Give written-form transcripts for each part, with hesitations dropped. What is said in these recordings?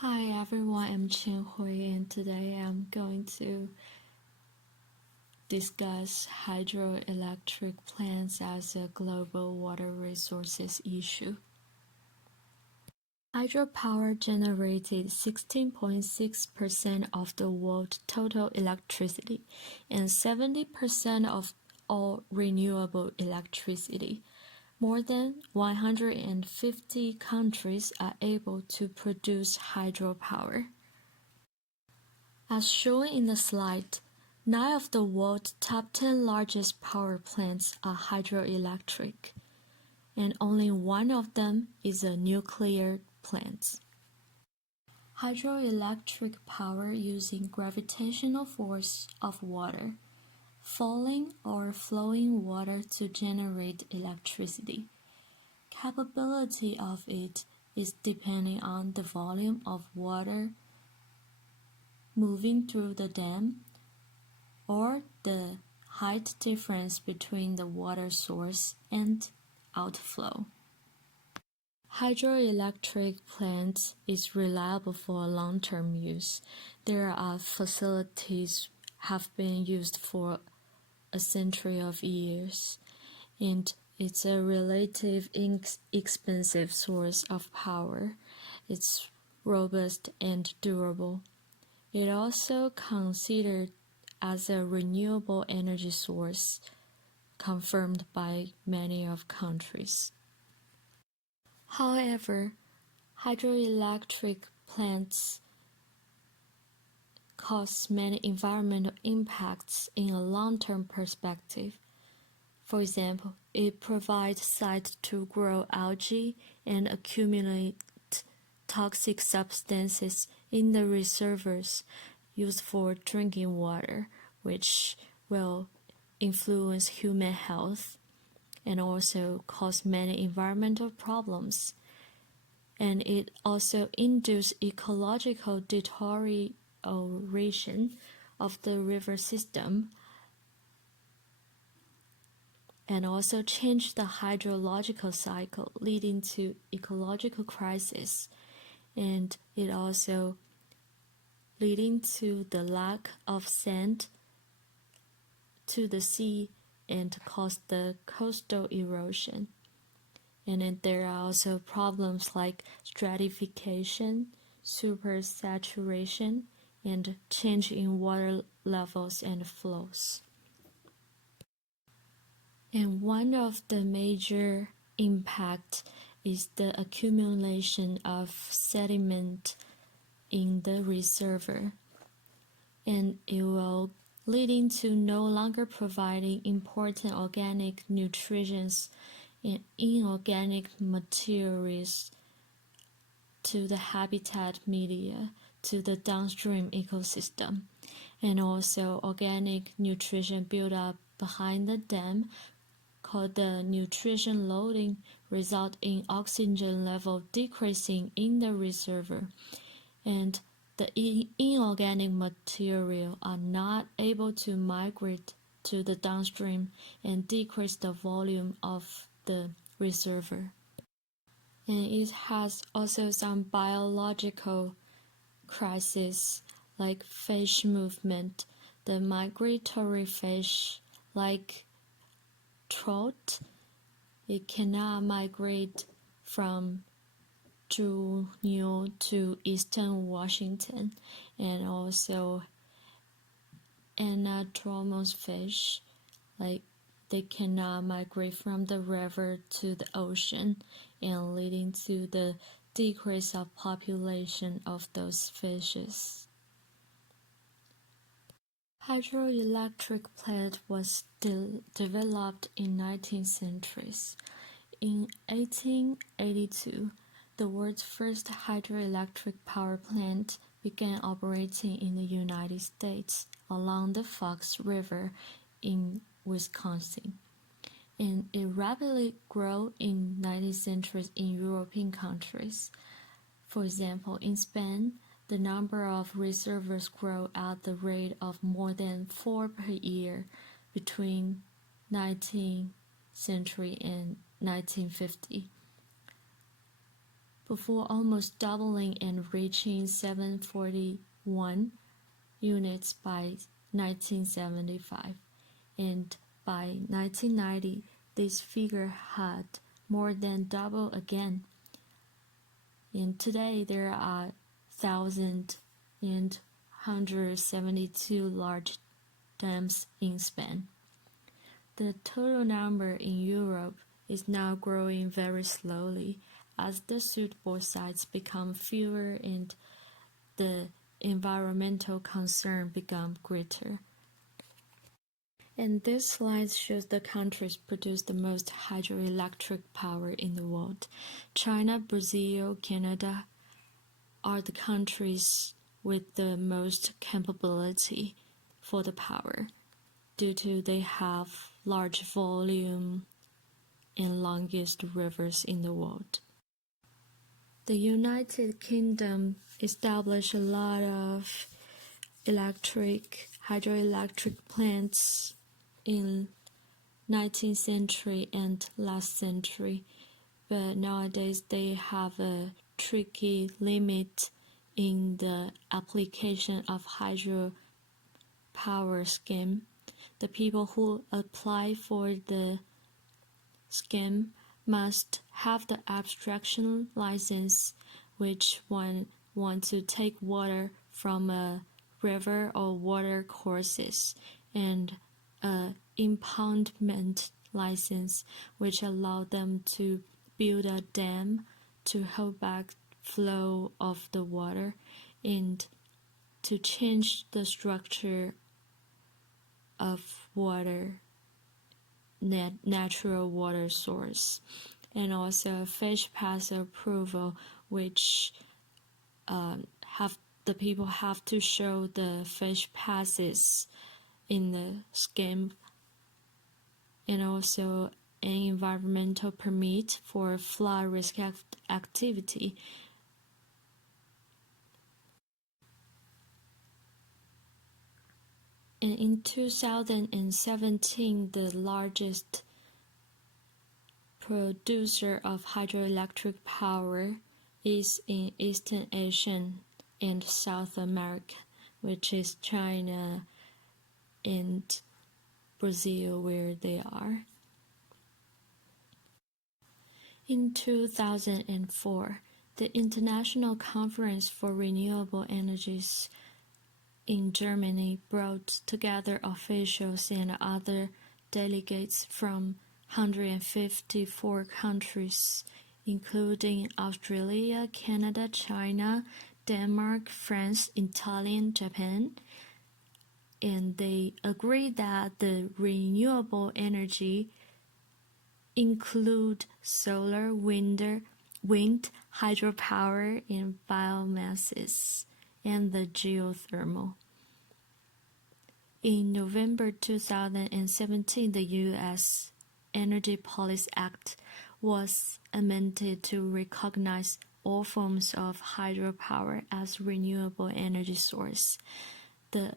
Hi everyone, I'm QianhuiYang and today I'm going to discuss hydroelectric plants as a global water resources issue. Hydropower generated 16.6% of the world's total electricity and 70% of all renewable electricity. More than 150 countries are able to produce hydropower. As shown in the slide, 9 of the world's top 10 largest power plants are hydroelectric, and only one of them is a nuclear plant. Hydroelectric power using gravitational force of water, falling or flowing water to generate electricity. Capability of it is depending on the volume of water moving through the dam or the height difference between the water source and outflow. Hydroelectric plants is reliable for long-term use. There are facilities have been used for a century of years, and it's a relative inexpensive source of power. It's robust and durable. It also considered as a renewable energy source, confirmed by many of countries. However, hydroelectric plants cause many environmental impacts in a long-term perspective. For example, it provides sites to grow algae and accumulate toxic substances in the reservoirs used for drinking water, which will influence human health and also cause many environmental problems. And it also induces ecological deterioration of the river system and also change the hydrological cycle, leading to ecological crisis. And it also leading to the lack of sand to the sea and cause the coastal erosion. And then there are also problems like stratification, supersaturation, and change in water levels and flows. And one of the major impacts is the accumulation of sediment in the reservoir, and it will leading to no longer providing important organic nutrients and inorganic materials to the habitat media, to the downstream ecosystem, and also organic nutrition build up behind the dam called the nutrition loading result in oxygen level decreasing in the reservoir, and the inorganic material are not able to migrate to the downstream and decrease the volume of the reservoir. And it has also some biological crises like fish movement. The migratory fish like trout, it cannot migrate from Juneau to eastern Washington, and also anadromous fish, like they cannot migrate from the river to the ocean, and leading to the decrease of population of those fishes. Hydroelectric plant was developed in 19th centuries. In 1882, the world's first hydroelectric power plant began operating in the United States along the Fox River in Wisconsin, and it rapidly grew in 19th century in European countries. For example, in Spain, the number of reservoirs grew at the rate of more than 4 per year between 19th century and 1950. before almost doubling and reaching 741 units by 1975, and by 1990 this figure had more than doubled again, and today there are 1,172 large dams in Spain. The total number in Europe is now growing very slowly as the suitable sites become fewer and the environmental concern become greater. And this slide shows the countries produce the most hydroelectric power in the world. China, Brazil, Canada are the countries with the most capability for the power, due to they have large volume and longest rivers in the world. The United Kingdom established a lot of hydroelectric plants in 19th century and last century, but nowadays they have a tricky limit in the application of hydro power scheme. The people who apply for the scheme must have the abstraction license, which one want to take water from a river or water courses, and a impoundment license, which allow them to build a dam to hold back flow of the water and to change the structure of water, natural water source, and also fish pass approval, which the people have to show the fish passes in the scheme, and also an environmental permit for flood risk activity. And in 2017, the largest producer of hydroelectric power is in Eastern Asia and South America, which is China and Brazil, where they are. In 2004, the International Conference for Renewable Energies in Germany brought together officials and other delegates from 154 countries, including Australia, Canada, China, Denmark, France, Italy, and Japan, and they agreed that the renewable energy include solar, wind, hydropower, and biomasses, and the geothermal. In November 2017, the U.S. Energy Policy Act was amended to recognize all forms of hydropower as renewable energy source. The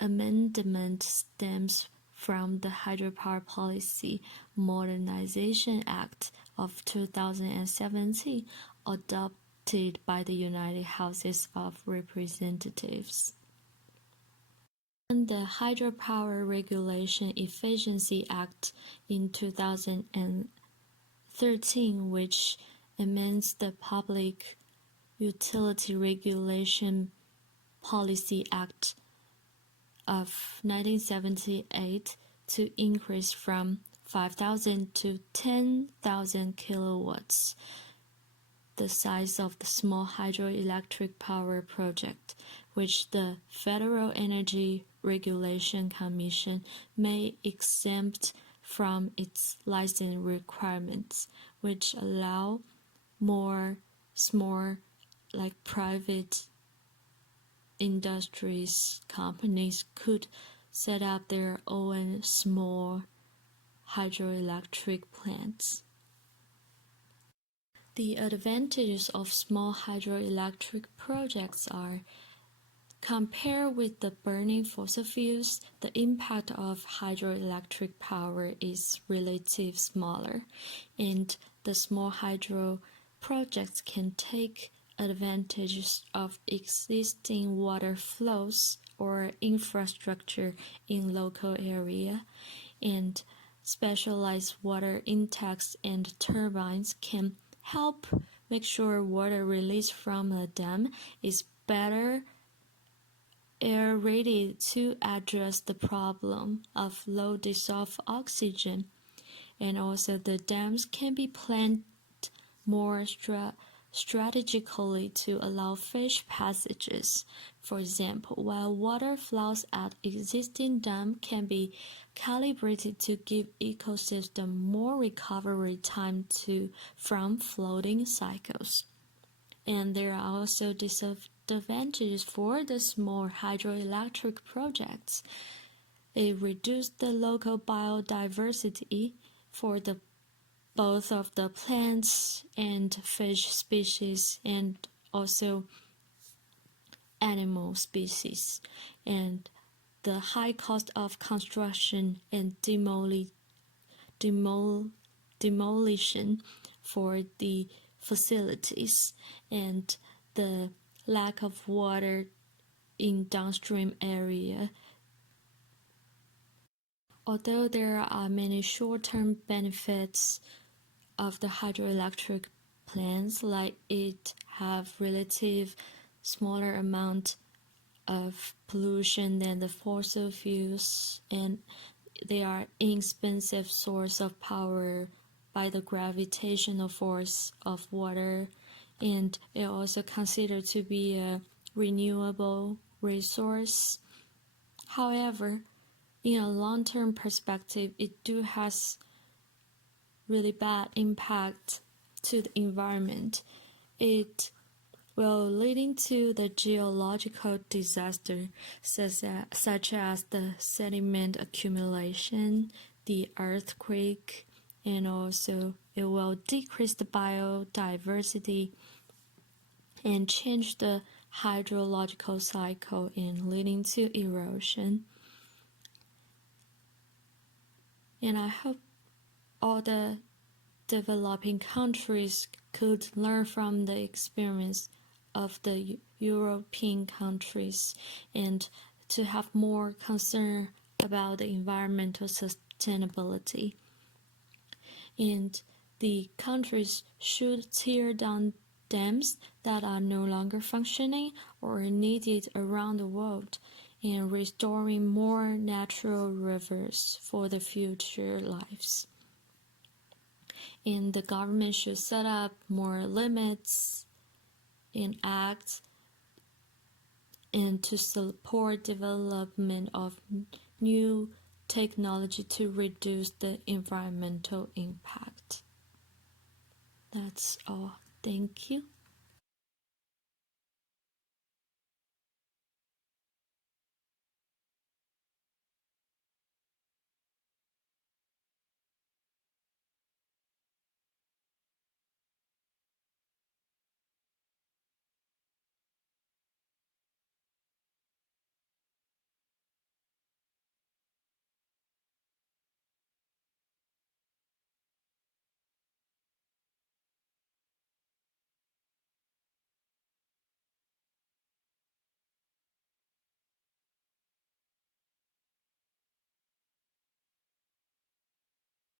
amendment stems from the Hydropower Policy Modernization Act of 2017, adopted by the United Houses of Representatives. And the Hydropower Regulation Efficiency Act in 2013, which amends the Public Utility Regulation Policy Act of 1978 to increase from 5,000 to 10,000 kilowatts the size of the small hydroelectric power project, which the Federal Energy Regulation Commission may exempt from its license requirements, which allow more small, private industries, companies could set up their own small hydroelectric plants. The advantages of small hydroelectric projects are Compared with the burning fossil fuels, the impact of hydroelectric power is relatively smaller, and the small hydro projects can take advantage of existing water flows or infrastructure in local area, and specialized water intakes and turbines can help make sure water released from a dam is better aerated to address the problem of low dissolved oxygen, and also the dams can be planned more strategically to allow fish passages. For example, while water flows at existing dam can be calibrated to give ecosystem more recovery time from flooding cycles. And there are also disadvantages for the small hydroelectric projects. It reduces the local biodiversity for both of the plants and fish species and also animal species, and the high cost of construction and demolition for the facilities, and the lack of water in downstream area. Although there are many short-term benefits of the hydroelectric plants, like it have relative smaller amount of pollution than the fossil fuels, and they are inexpensive source of power by the gravitational force of water, and it also considered to be a renewable resource. However, in a long-term perspective, it has really bad impact to the environment. It will leading to the geological disaster such as the sediment accumulation, the earthquake, and also it will decrease the biodiversity and change the hydrological cycle and leading to erosion. And I hope all the developing countries could learn from the experience of the European countries and to have more concern about the environmental sustainability. And the countries should tear down dams that are no longer functioning or needed around the world, and restoring more natural rivers for the future lives. And the government should set up more limits and act and to support development of new technology to reduce the environmental impact. That's all. Thank you.